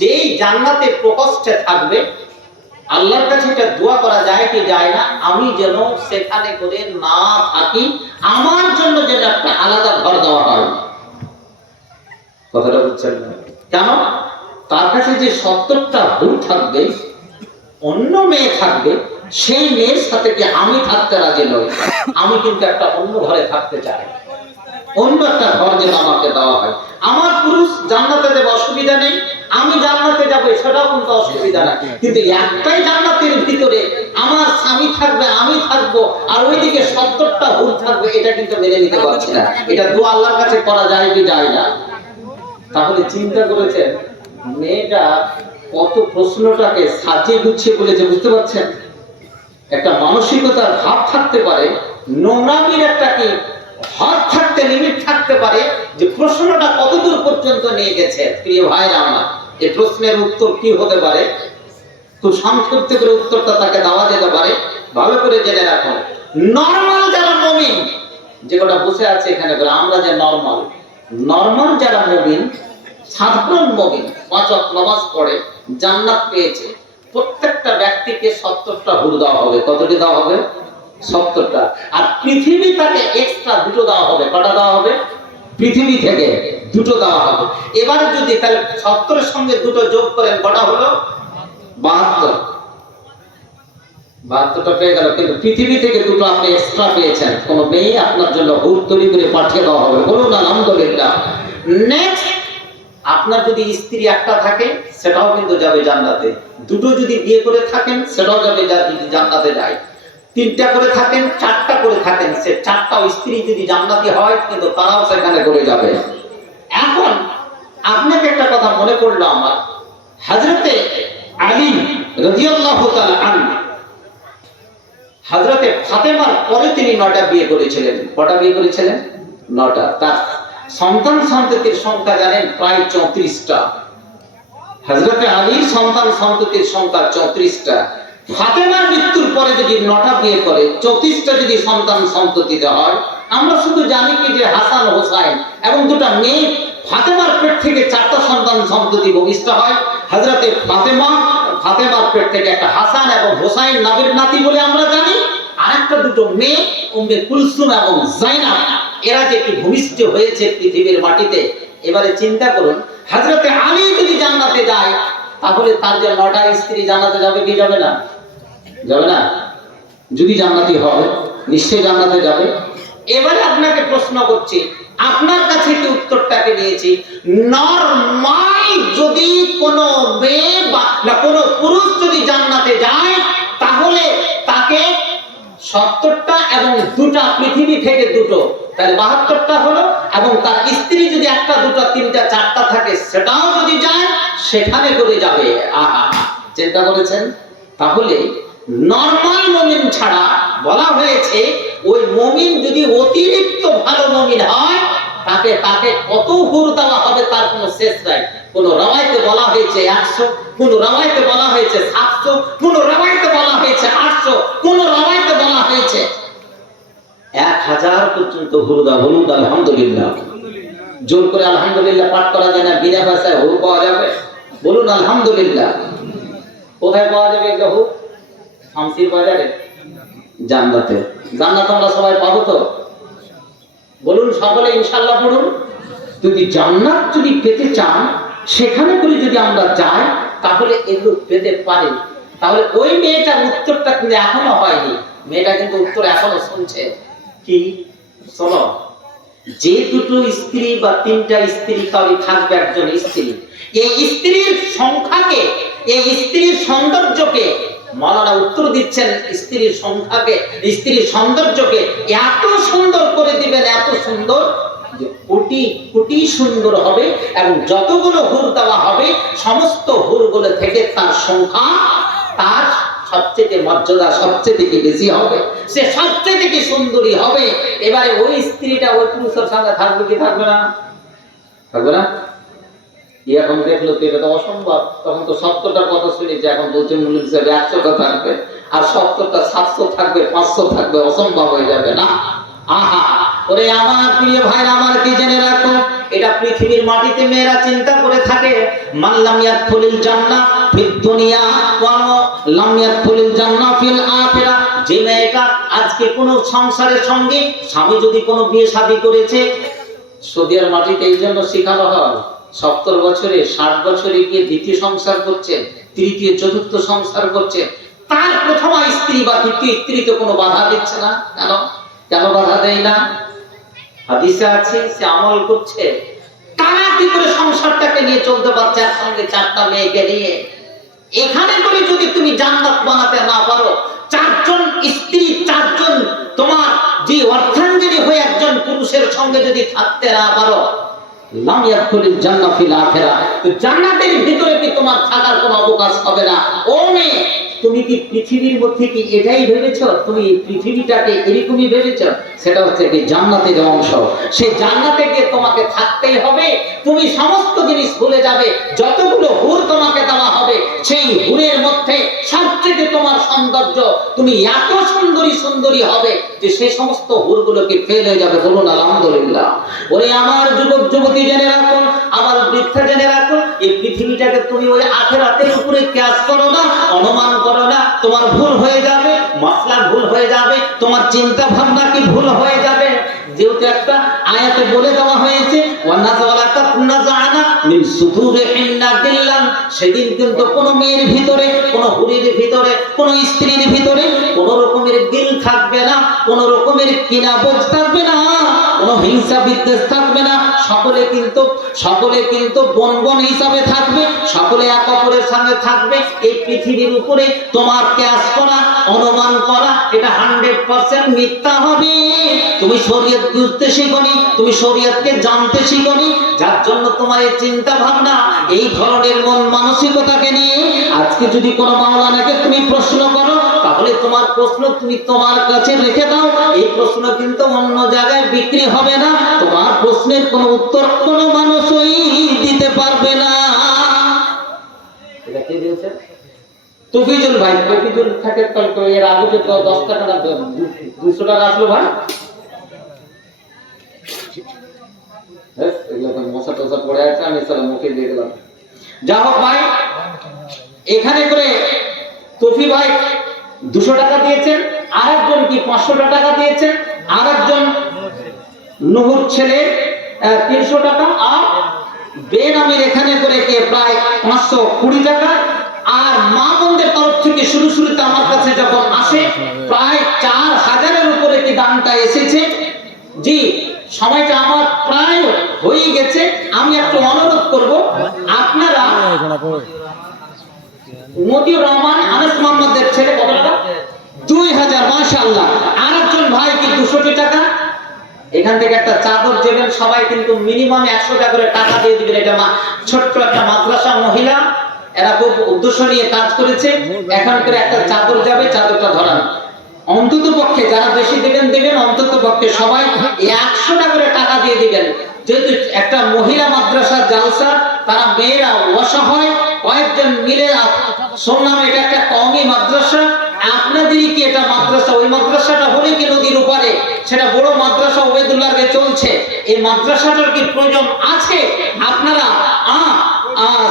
যেই জান্নাতে প্রকোষ্ঠে থাকবে, আল্লাহর কাছে এটা দোয়া করা যায় কি যায় না, আমি যেন সেখানে করে না থাকি, আমার জন্য যেন একটা আলাদা ঘর দেওয়া হয়। কথাটা বুঝছেন না? কেন? তার কাছে যে 70টা হুর থাকবে, অন্য মেয়ে থাকবে, সেই মেয়ের সাথে কি আমি থাকতে রাজি নই, আমি কিন্তু একটা অন্য ঘরে থাকতে চাই, অন্য একটা ঘর যেন আমাকে দেওয়া হয়। আমার পুরুষ জান্নাতে যাবে, অসুবিধা নেই, আমি জান্নাতে যাবো, সেটাও কিন্তু অসুবিধা না, কিন্তু একটাই জান্নাতের ভিতরে আমার স্বামী থাকবে, আমি থাকবো, আর ওইদিকে 70টা হুর থাকবে, এটা কিন্তু মেনে নিতে পারছি না। এটা দোয়া আল্লাহর কাছে করা যায় কি যায় না? তাহলে চিন্তা করেছেন মেয়েটা কত প্রশ্নটাকে সাজিয়ে গুছিয়ে বলেছে, বুঝতে পারছেন? একটা মানসিকতার ভাব থাকতে পারে, নোংরামির একটা কি হাত থাকতে, লিমিট থাকতে পারে, যে প্রশ্নটা কতদূর পর্যন্ত নিয়ে গেছে। প্রিয় ভাইরা আমার, এই প্রশ্নের উত্তর কি হতে পারে? খুব সংক্ষিপ্ত করে উত্তরটা তাকে দেওয়া যেতে পারে, ভালো করে জেনে রাখুন। নরমাল যারা মুমিন, যে কটা বসে আছে এখানে, আমরা যে নরমাল যারা মুমিন, সাধারণ মুমিন, 5 ওয়াক্ত নামাজ পড়ে জান্নাত পেয়েছে, প্রত্যেকটা ব্যক্তিকে 70টা হুর দেওয়া হবে। কতটি দেওয়া হবে? 70টা। আর পৃথিবী তাকে এক্সট্রা 2টো দেওয়া হবে। কটা দেওয়া হবে? পৃথিবী থেকে 2টো দেওয়া হবে। এবারে যদি তাহলে 70 এর সঙ্গে 2টো যোগ করেন, কটা হলো? 72। 72টা পেয়ে গেল, কিন্তু পৃথিবী থেকে 2টো আপনি এক্সট্রা পেয়েছেন। কোন মেয়ে আপনার জন্য হুর তৈরি করে পাঠিয়ে দেওয়া হবে। বলুন আলহামদুলিল্লাহ। নেক্সট, আপনার যদি স্ত্রী একটা থাকে, সেটাও কিন্তু যাবে জান্নাতে। 2টো যদি বিয়ে করে থাকেন, সেটাও যাবে জান্নাতে যায়। 3টা করে থাকেন, 4টা করে থাকেন, সে 4টাও স্ত্রী যদি জান্নাতি হয়, কিন্তু তারাও সেখানে করে যাবে। এখন আপনাকে একটা কথা মনে পড়লো আমার, হযরতে আলী রাদিয়াল্লাহু তাআলা আনহু, হযরতে ফাতেমার পরে তিনি 9টা বিয়ে করেছিলেন। কটা বিয়ে করেছিলেন? 9টা। তার সন্তান সন্ততির সংখ্যা জানেন প্রায় 34টা। হযরতে আলীর সন্তান সন্ততির সংখ্যা 34টা। ফাতেমার মৃত্যুর পরে যদি 9টা বিয়ে করে, 34টা যদি সন্তান সন্ততিতে হয়, আমরা শুধু জানি কি যে হাসান হোসাইন এবং 2টা মেয়ে, ফাতেমার পেট থেকে 4টা সন্তান সন্ততি ভূমিষ্ঠ হয়। হযরতে ফাতেমার পেট থেকে একটা হাসান এবং হোসাইন নবীর নাতি বলে আমরা জানি। আরেকটা 2টো মেয়ে, উম্মে কুলসুম এবং যায়নাব, এরা যে কি ভূমিষ্ঠ হয়েছে পৃথিবীর মাটিতে। এবারে চিন্তা করুন, হযরতে আলী যদি জান্নাতে যায়, তাহলে তার যে 9টা স্ত্রী জান্নাতে যাবে কি যাবে না? যাবে না? যদি জান্নাতি হয়, নিশ্চয়ই জান্নাতে যাবে। এবারে আপনাকে প্রশ্ন করছি, আপনার কাছে কি উত্তরটাকে নিয়েছি, নরমাল যদি কোনো মেয়ে বা কোনো পুরুষ যদি জান্নাতে যায়, তাহলে তাকে 70টা এবং 2টা পৃথিবী থেকে 2টো, তাহলে 72টা হলো। এবং তার স্ত্রী যদি 1টা 2টা 3টা 4টা থাকে, সেটাও যদি যায়, সেখানে করে যাবে। আহা, চিন্তা করেছেন? তাহলে নরমাল মুমিন ছাড়া বলা হয়েছে, ওই মুমিন যদি অতিরিক্ত ভালো মুমিন হয়, তাকে কত হুর দেওয়া হবে তার কোনো শেষ নাই। কোন রাওয়ায়াতে বলা হয়েছে 100, কোন রাওয়ায়াতে বলা হয়েছে 700, কোন রাওয়ায়াতে বলা হয়েছে 800, কোন রাওয়ায়াতে বলা হয়েছে 1000 পর্যন্ত হুর দেওয়া। বলুন আলহামদুলিল্লাহ। জোর করে আলহামদুলিল্লাহ পাঠ করা যায় না, বিনা ভাষায় হুর পাওয়া যাবে? বলুন আলহামদুলিল্লাহ। কোথায় পাওয়া যাবে এটা হুর? শামসির বাজারে? জান্নাতে। জান্নাত আমরা সবাই পাবো তো? বলুন সকলে ইনশাআল্লাহ পড়ুন। যদি জান্নাত যদি পেতে চান, সেখানে করে যদি আমরা যাই, তাহলে এগুলো পেতে পারি। তাহলে ওই মেয়েটার উত্তরটা কিন্তু এখনো হয়নি। মেয়েটা কিন্তু উত্তর এখনো শুনছে। কি? শোনো, যে 2টো স্ত্রী বা 3টা স্ত্রী কাউরি থাকবে, একজন স্ত্রী, এই স্ত্রীর সংখ্যাকে, এই স্ত্রীর সৌন্দর্যকে, মাওলানা উত্তর দিচ্ছেন, স্ত্রীর সংখ্যাকে, স্ত্রীর সৌন্দর্যকে এত সুন্দর করে দিবেন, এত সুন্দর যে কোটি কোটি সুন্দর হবে। এবং যতগুলো হুর দেওয়া হবে, সমস্ত হুরগুলো থেকে তার সংখ্যা, তার সবচেয়ে মর্যাদা সবচেয়ে বেশি হবে, সে সবচেয়ে সুন্দরী হবে। এবারে ওই স্ত্রীটা ওই পুরুষের সঙ্গে থাকবে কি থাকবে না? থাকবে না? এখন দেখলো তো এটা তো অসম্ভব। তখন তো 70টার কথা শুনেছি, এখন বলছে মূল্য হিসাবে 100টা থাকবে, আর 70টা 700 থাকবে, 500 থাকবে, অসম্ভব হয়ে যাবে না? আহা, ওরে আমার প্রিয় ভাই, আমার কি জেনে রাখো, এটা পৃথিবীর মাটিতে মেয়েরা চিন্তা করে থাকে, মান লাম ইয়াদখুলিল জান্নাহ ফিদ দুনিয়া ওয়া লাম ইয়াদখুলিল জান্নাহ ফিল আখিরাহ। যে মেয়েটা আজকে কোন সংসারের সঙ্গে স্বামী যদি কোনো বিয়ে শাদী করেছে, সৌদিয়ার মাটিতে এই জন্য শেখানো হয় 70 বছরে 60 বছরে গিয়ে দ্বিতীয় সংসার করছে, তৃতীয় চতুর্থ সংসার করছে, তার প্রথম স্ত্রী বা দ্বিতীয় স্ত্রী তো কোনো বাধা দিচ্ছে না। কেন বাধা দেয় না? হাদিসে আছে, সে আমল করছে, তারা কি করে সংসারটাকে নিয়ে চলতে পারছে একসঙ্গে 4টা মেয়েকে নিয়ে। এখানে করে যদি তুমি জান্নাত বানাতে না পারো, 4 জন স্ত্রী, 4 জন তোমার যে অর্ধাঙ্গিনী হয়ে একজন পুরুষের সঙ্গে যদি থাকতে না পারো, লাম ইয়াদখুলিল জান্নাহ ফিল আখিরাহ, তো জান্নাতের ভিতরে কি তোমার থাকার কোনো অবকাশ হবে না। ও মেয়ে, তুমি কি পৃথিবীর মধ্যে কি এটাই ভেবেছো? তুমি পৃথিবীটাকে এরকমই ভেবেছো? সেটা হচ্ছে কি জান্নাতের অংশ। সেই জান্নাতে গিয়ে তোমাকে থাকতেই হবে। তুমি সমস্ত জিনিস ভুলে যাবে। যতগুলো হুর তোমাকে দেওয়া হবে, সেই হুরের মধ্যে সবচেয়ে তোমার সৌন্দর্য, তুমি এত সুন্দরী হবে যে সেই সমস্ত হুরগুলোকে ফেল হয়ে যাবে। বলুন আলহামদুলিল্লাহ। ওই আমার যুবক যুবতী জেনে রাখুন, আমার বৃদ্ধা জেনে রাখুন, এই পৃথিবীটাকে তুমি ওই আখিরাতের উপরে কিয়াস করো না, অনুমান করো না। তোমার ভুল হয়ে যাবে, মাসলা ভুল হয়ে যাবে, তোমার চিন্তা ভাবনা কি ভুল হয়ে যাবে। যেহেতু একটা আয়াতে বলে দেওয়া হয়েছে, সেদিন কিন্তু কোন মেয়ের ভিতরে, কোন হুরের ভিতরে, কোন স্ত্রীর ভিতরে কোন রকমের দিল থাকবে না, কোন রকমের কিনাবোধ থাকবে না, কোন হিংসা বিদ্বেষ থাকবে না। সকলে কিন্তু বনবন হিসাবে থাকবে, সকলে এক অপরের সঙ্গে থাকবে। এই পৃথিবীর উপরে তোমার কিয়াস করা, অনুমান করা, এটা 100% মিথ্যা হবে। তুমি শরীয়ত বুঝতে শিখোনি, তুমি শরীয়তকে জানতে শিখোনি, যার জন্য তোমার এই চিন্তা ভাবনা, এই ধরনের মন মানসিকতাকে নিয়ে আজকে যদি কোনো মাওলানাকে তুমি প্রশ্ন করো, তাহলে তোমার প্রশ্ন তুমি তোমার কাছে রেখে দাও। এই প্রশ্ন কিন্তু অন্য জায়গায় বিক্রি হবে না। তোমার প্রশ্নের কোনো উত্তর কোনো মানুষই দিতে পারবে না। এটা কে দিয়েছে? তফিজুল ভাই। তফিজুল থাকে কত? এর আগে তো 10 টাকা না 200 টাকা আসলো ভাই। মশা টসা পড়ে আছে, আমি সালাম মুখে দিয়ে গেলাম। যা হোক ভাই, এখানে করে তফি ভাই 200 টাকা দিয়েছেন, আরেকজন কি 500 টাকা দিয়েছেন, আরেকজন নুহুর ছেলে 300 টাকা, আর বেনামের এখানে করে কে প্রায় 520 টাকা। আর মা বোনদের তরফ থেকে শুরুতে আমার কাছে যখন আসে প্রায় 4000-এর উপরে কি দানটা এসেছে। জি, সময়টা আমার প্রায় হয়ে গেছে। আমি একটু অনুরোধ করব, আপনারা মতিউর রহমান আনিস মোহাম্মদের ছেলে কত টাকা? 2000, মাশাআল্লাহ। আরেকজন ভাই কি 200 টাকা। এখান থেকে একটা চাদর দেবেন সবাই, কিন্তু মিনিমাম 100 টাকা করে টাকা দিয়ে দিবেন। এটা ছোট্ট একটা মাদ্রাসা মহিলা, এরা খুব উদ্দেশ্য নিয়ে কাজ করেছে। এখন করে একটা চাদর যাবে, চাদরটা ধরান। অন্তত পক্ষে যারা বেশি দেবেন, অন্তত পক্ষে সবাই 100 টাকা করে টাকা দিয়ে দিবেন। যেহেতু একটা মহিলা মাদ্রাসার জালসা, তারা মেয়েরা অসহায়, কয়েকজন মিলে শুনলাম এটা একটা কওমি মাদ্রাসা। আপনাদেরই কি এটা মাদ্রাসা? ওই মাদ্রাসাটা হলে কি নদীর উপরে, সেটা বড় মাদ্রাসা ওবেদুল্লাহকে চলছে। এই মাদ্রাসাটার কি প্রয়োজন আছে? আপনারা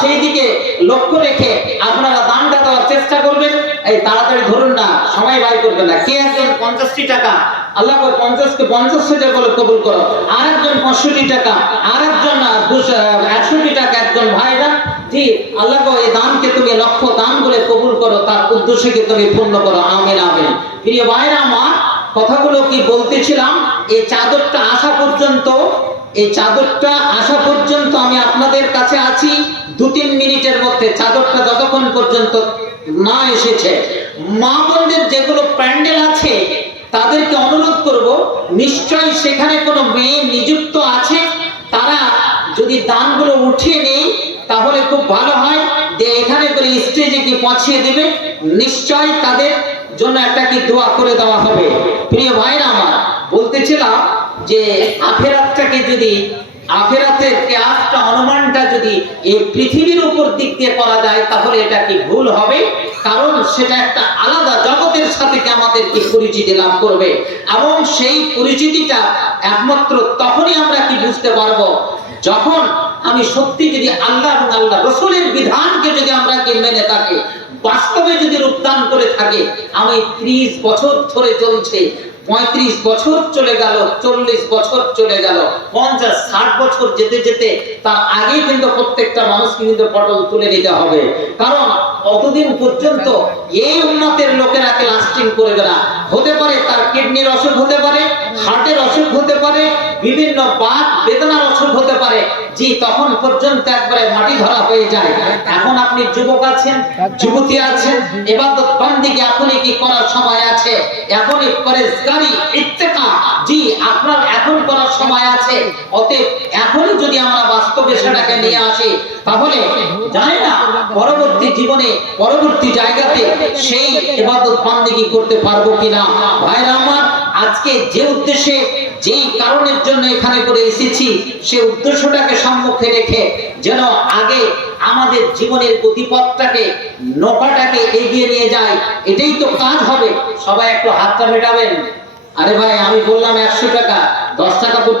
সেই দিকে লক্ষ্য রেখে আপনারা দানটা দেওয়ার চেষ্টা করবেন। এই তাড়াতাড়ি ধরুন না, সময় ব্যয় করবেন না। কে একজন 50 টাকা, আল্লাহ 50কে 50,000 বলে কবুল করো। আরেকজন 65 টাকা, আরেকজন 160 টাকা। একজন ভাইরা, জি আল্লাহ এই দানকে তুমি লক্ষ দান বলে কবুল করো, তার উদ্দেশ্যকে তুমি পূর্ণ করো। আমিন আমিন। প্রিয় ভাইরা আমার, কথাগুলো কি বলতেছিলাম, এই চাদরটা আসা পর্যন্ত আমি আপনাদের কাছে আছি 2-3 মিনিটের মধ্যে। চাদরটা যতক্ষণ পর্যন্ত না এসেছে, মা বোনদের যেগুলো প্যান্ডেল আছে তাদেরকে অনুরোধ করব, নিশ্চয়ই সেখানে কোনো মেয়ে নিযুক্ত আছে, তারা যদি দানগুলো উঠিয়ে নেই তাহলে খুব ভালো হয়। যে এখানে করে স্টেজে কি পৌঁছিয়ে দেবে, নিশ্চয় তাদের জন্য একটা কি দোয়া করে দেওয়া হবে। প্রিয় ভাইরা আমার, বলতেছিলাম যে আখিরাতটাকে যদি, আখিরাতের কিয়াসটা, অনুমানটা যদি এই পৃথিবীর উপর দিক দিয়ে করা যায়, তাহলে এটা কি ভুল হবে? কারণ সেটা একটা আলাদা জগতের সাথে আমাদের কি পরিচিতি লাভ করবে, এবং সেই পরিচিতিটা একমাত্র তখনই আমরা কি বুঝতে পারবো যখন আমি সত্যি যদি আল্লাহ এবং আল্লাহ রসুলের বিধানকে যদি আমরা মেনে থাকি, বাস্তবে যদি রূপদান করে থাকে, আমি 30 বছর ধরে চলছে, 35 বছর চলে গেল, 40 বছর চলে গেল, 50-60 বছর যেতে যেতে তার আগে কিন্তু প্রত্যেকটা মানুষকে কিন্তু পটল তুলে নিতে হবে। কারণ অতদিন পর্যন্ত এই উম্মতের লোকেরা লাস্টিং করবে না। হতে পারে তার কিডনির অসুখ হতে পারে, হার্টের অসুখ হতে পারে, বিভিন্ন বাত বেদনার অসুখ হতে পারে, জি তখন পর্যন্ত একবারে মাটি ধরা হয়ে যায়। এখন আপনি যুবক আছেন, যুবতী আছেন, ইবাদত বান্দিকে এখনই কি করার সময় আছে, এখনই পরেজগারি ইত্তেকা জি আপনার এখন করার সময় আছে। অতএব এখনই যদি আমরা বাস্তবে সেটাকে নিয়ে আসি, তাহলে জানি না পরবর্তী জীবনে পরবর্তী জায়গাতে সেই ইবাদত বান্দিগি করতে পারবো কিনা। ভাইরা আমার, আজকে যে উদ্দেশ্যে যেই কারণের জন্য এখানে করে এসেছি, সেই উদ্দেশ্যটাকে সম্মুখে রেখে যেন আগে আমাদের জীবনের গতিপথটাকে নৌকাটাকে এগিয়ে নিয়ে যায়, এটাই তো কাজ হবে। সবাই একটু হাতটা মেটাবেন। আরে ভাই, আমি বললাম 100 টাকা, 10